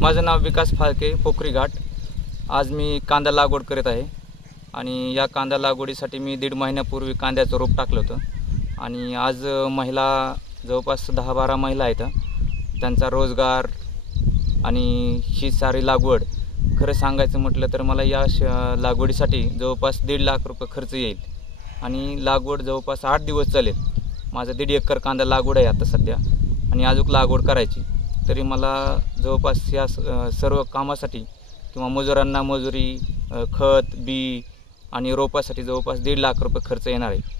माझं नाव विकास फाळके, पोखरी घाट। आज मी कांदा लागवड करत आहे आणि या कांदा लागवडीसाठी मी 1.5 महिन्यापूर्वी कांद्याचं रोप टाकलं होतं आणि आज महिला जवळपास 10-12 महिला आहेत। त्यांचा रोजगार आणि ही सारी लागवड खरं सांगायचं म्हटलं तर मला या लागवडीसाठी जवळपास 1.5 लाख रुपये खर्च येईल आणि लागवड जवळपास 8 दिवस चालेल। माझं 1.5 एकर कांदा लागवड आहे आता सध्या आणि अजून लागवड करायची। तरी मला जवळपास या सर्व कामासाठी किंवा मजुरांना मजुरी, खत, बी आणि रोपासाठी जवळपास 1.5 लाख रुपये खर्च येणार आहे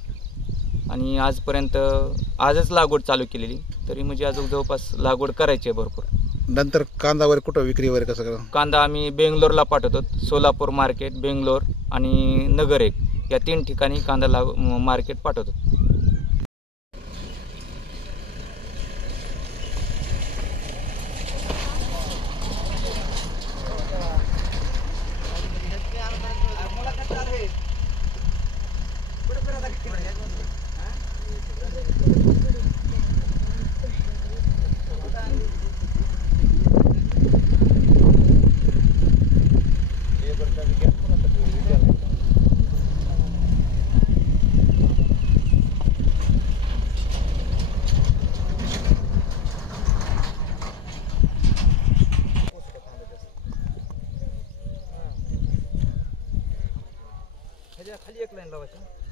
आणि आजच लागवड चालू केलेली, तरी म्हणजे अजून जवळपास लागवड करायची आहे भरपूर। नंतर कांदावर कुठं विक्री वगैरे कसं करा? कांदा आम्ही बेंगलोरला पाठवतो, सोलापूर मार्केट, बेंगलोर आणि नगर एक या 3 ठिकाणी कांदा मार्केट पाठवतो। खाली एक लाईन लावायची।